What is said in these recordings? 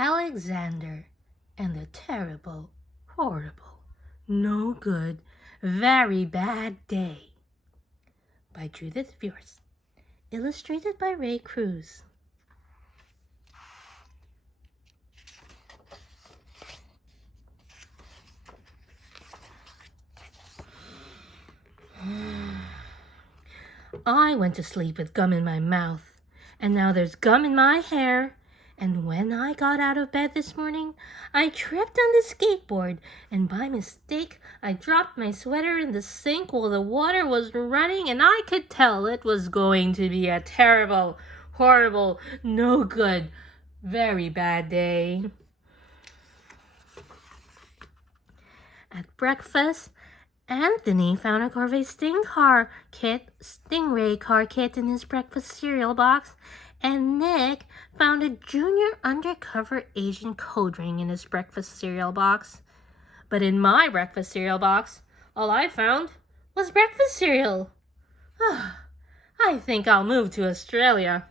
Alexander and the Terrible, Horrible, No Good, Very Bad Day by Judith Viorst. Illustrated by Ray Cruz. I went to sleep with gum in my mouth, and now there's gum in my hair. And when I got out of bed this morning, I tripped on the skateboard, and by mistake, I dropped my sweater in the sink while the water was running, and I could tell it was going to be a terrible, horrible, no good, very bad day. At breakfast, Anthony found a Corvée Stingray car kit in his breakfast cereal box, and Nick found a junior undercover agent code ring in his breakfast cereal box. But in my breakfast cereal box, all I found was breakfast cereal. I think I'll move to Australia.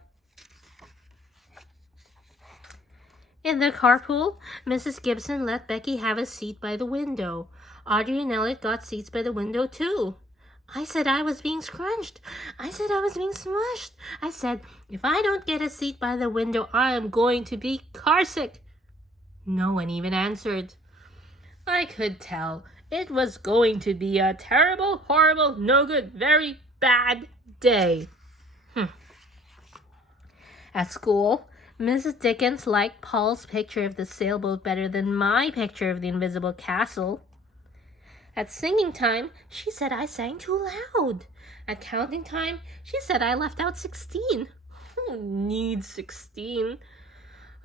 In the carpool, Mrs. Gibson let Becky have a seat by the window. Audrey and Elliot got seats by the window too. I said I was being scrunched. I said I was being smushed. I said, if I don't get a seat by the window, I am going to be carsick. No one even answered. I could tell it was going to be a terrible, horrible, no good, very bad day. At school, Mrs. Dickens liked Paul's picture of the sailboat better than my picture of the invisible castle. At singing time, she said I sang too loud. At counting time, she said I left out 16. Who needs 16?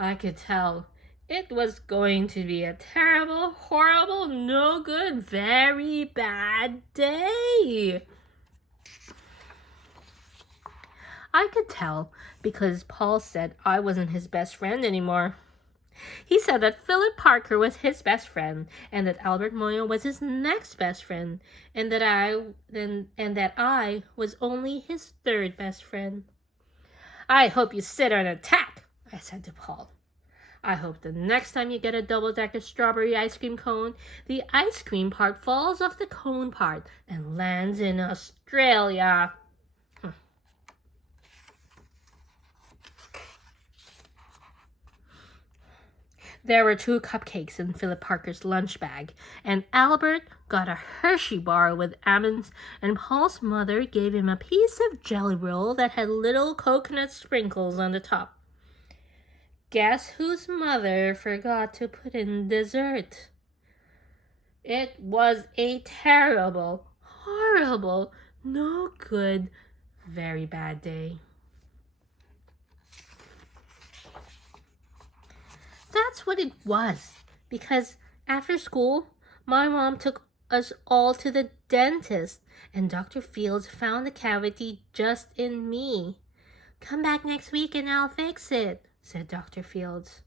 I could tell it was going to be a terrible, horrible, no good, very bad day. I could tell because Paul said I wasn't his best friend anymore. He said that Philip Parker was his best friend, and that Albert Moyo was his next best friend, and that I was only his third best friend. I hope you sit on a tack, I said to Paul. I hope the next time you get a double-decker strawberry ice cream cone, the ice cream part falls off the cone part and lands in Australia. There were 2 cupcakes in Philip Parker's lunch bag, and Albert got a Hershey bar with almonds, and Paul's mother gave him a piece of jelly roll that had little coconut sprinkles on the top. Guess whose mother forgot to put in dessert? It was a terrible, horrible, no good, very bad day. That's what it was, because after school, my mom took us all to the dentist, and Dr. Fields found a cavity just in me. Come back next week and I'll fix it, said Dr. Fields.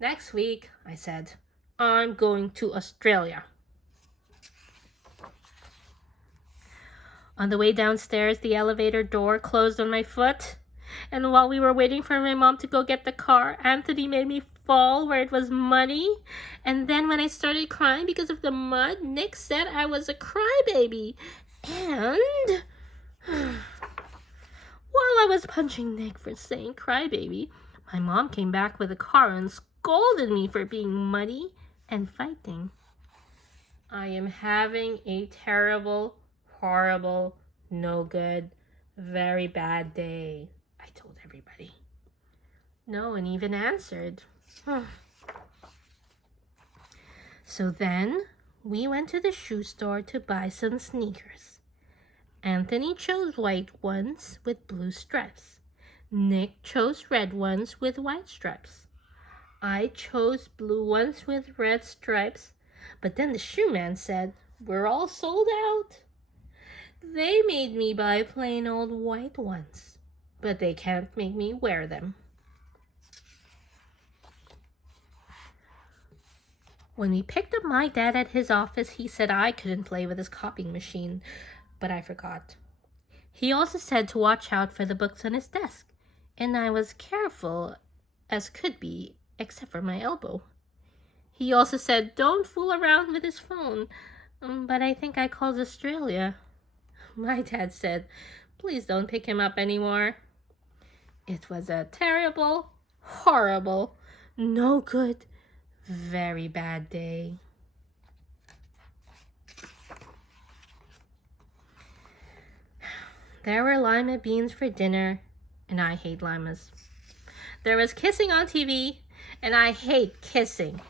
Next week, I said, I'm going to Australia. On the way downstairs, the elevator door closed on my foot, and while we were waiting for my mom to go get the car, Anthony made me fall where it was muddy. And then when I started crying because of the mud, Nick said I was a crybaby. And while I was punching Nick for saying crybaby, my mom came back with a car and scolded me for being muddy and fighting. I am having a terrible, horrible, no good, very bad day, I told everybody. No one even answered. So then we went to the shoe store to buy some sneakers. Anthony chose white ones with blue stripes. Nick chose red ones with white stripes. I chose blue ones with red stripes, but then the shoe man said, we're all sold out. They made me buy plain old white ones, but they can't make me wear them. When we picked up my dad at his office, he said I couldn't play with his copying machine, but I forgot. He also said to watch out for the books on his desk, and I was careful as could be except for my elbow. He also said, don't fool around with his phone. But I think I called Australia. My dad said, please don't pick him up anymore. It was a terrible, horrible, no good, very bad day. There were lima beans for dinner, and I hate limas. There was kissing on TV, and I hate kissing.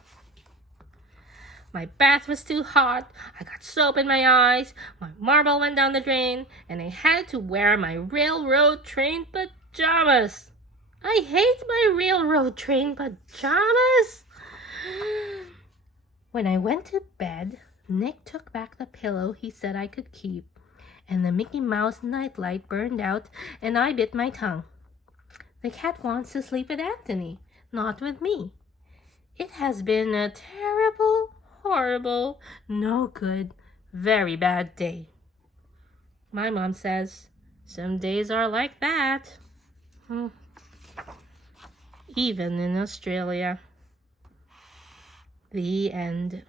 My bath was too hot, I got soap in my eyes, my marble went down the drain, and I had to wear my railroad train pajamas. I hate my railroad train pajamas. When I went to bed, Nick took back the pillow he said I could keep, and the Mickey Mouse nightlight burned out, and I bit my tongue. The cat wants to sleep with Anthony, not with me. It has been a terrible, horrible, no good, very bad day. My mom says, some days are like that. Even in Australia. The end.